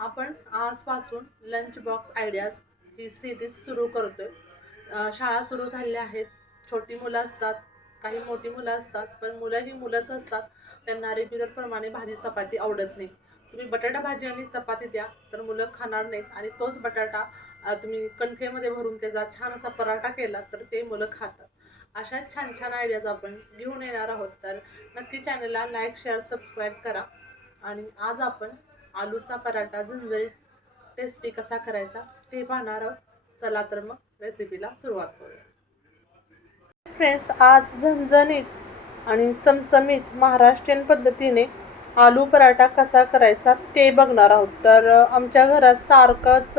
आपण आजपासून lunch box ideas ही series सुरू करतोय. शाळा सुरू झालेल्या आहेत. छोटी मुलं असतात, काही मोठी मुलं असतात, पण मुलं ही मुलंच असतात. त्यांना रेग्युलर प्रमाणे भाजी चपाती आवडत नाही. तुम्ही बटाटा भाजी आणि चपाती द्या तर मुलं खाणार नाहीत आणि तोच बटाटा तुम्ही कणकेमध्ये भरून त्याचा छान असा पराठा केला तर ते मुलं खातात. अशाच छान छान आयडियाज आपण घेऊन येणार आहोत. तर नक्की चॅनलला लाईक, शेअर, सबस्क्राईब करा. आणि आज आपण आलूचा पराठा झणझणीत टेस्टी कसा करायचा ते पाहणार आहोत. चला तर मग रेसिपीला सुरुवात करूया. फ्रेंड्स, आज झणझणीत आणि चमचमीत महाराष्ट्रीयन पद्धतीने आलू पराठा कसा करायचा ते बघणार आहोत. तर आमच्या घरात सारखंच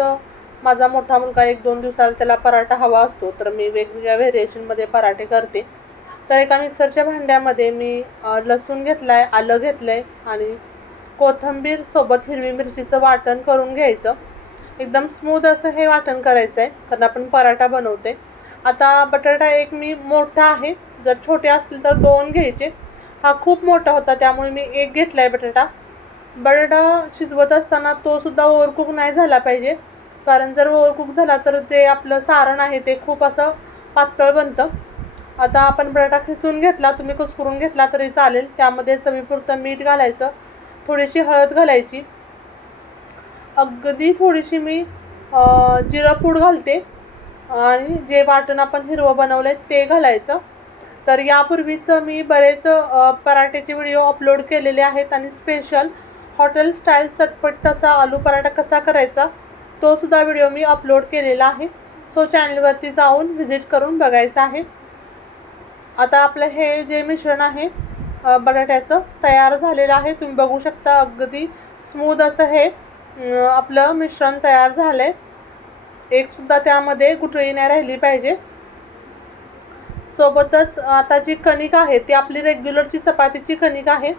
माझा मोठा मुलगा 1-2 दिवसाला त्याला पराठा हवा असतो, तर मी वेगवेगळ्या व्हेरिएशनमध्ये पराठे करते. तर एका मिक्सरच्या भांड्यामध्ये मी लसूण घेतला आहे, आलं घेतलं आहे आणि कोथिंबीर सोबत हिरवी मिरचीचं वाटण करून घ्यायचं. एकदम स्मूथ असं हे वाटण करायचं आहे, कारण आपण पराठा बनवते. आता बटाटा एक मी मोठा आहे, जर छोटे असतील तर 2 घ्यायचे. हा खूप मोठा होता त्यामुळे मी 1 घेतला आहे बटाटा. बटाटा शिजवत असताना तो सुद्धा ओव्हरकुक नाही झाला पाहिजे, कारण जर ओव्हरकुक झाला तर ते आपलं सारण आहे ते खूप असं पातळ बनतं. आता आपण बटाटा खिसून घेतला, तुम्ही कुस्करून घेतला तरी चालेल. त्यामध्ये चवीपुरतं मीठ घालायचं, थोडीशी हळद घालायची, अगदी थोडीशी मी जिरं पूड घालते आणि जे वाटण आपण हिरवं बनवलं आहे ते घालायचं. तर यापूर्वीच मी बरेच पराठ्याचे व्हिडिओ अपलोड केलेले आहेत आणि स्पेशल हॉटेल स्टाईल चटपट तसा आलू पराठा कसा करायचा तो सुद्धा व्हिडिओ मी अपलोड केलेला आहे. सो चॅनलवरती जाऊन व्हिजिट करून बघायचं आहे. आता आपलं हे जे मिश्रण आहे बटाट्याचं तयार झालेलं आहे. तुम्ही बघू शकता अगदी स्मूथ असं हे आपलं मिश्रण तयार झालं आहे. एकसुद्धा त्यामध्ये गुठळी नाही राहिली पाहिजे. सोबतच आता जी कणिक आहे ती आपली रेग्युलरची चपातीची कणिक आहे.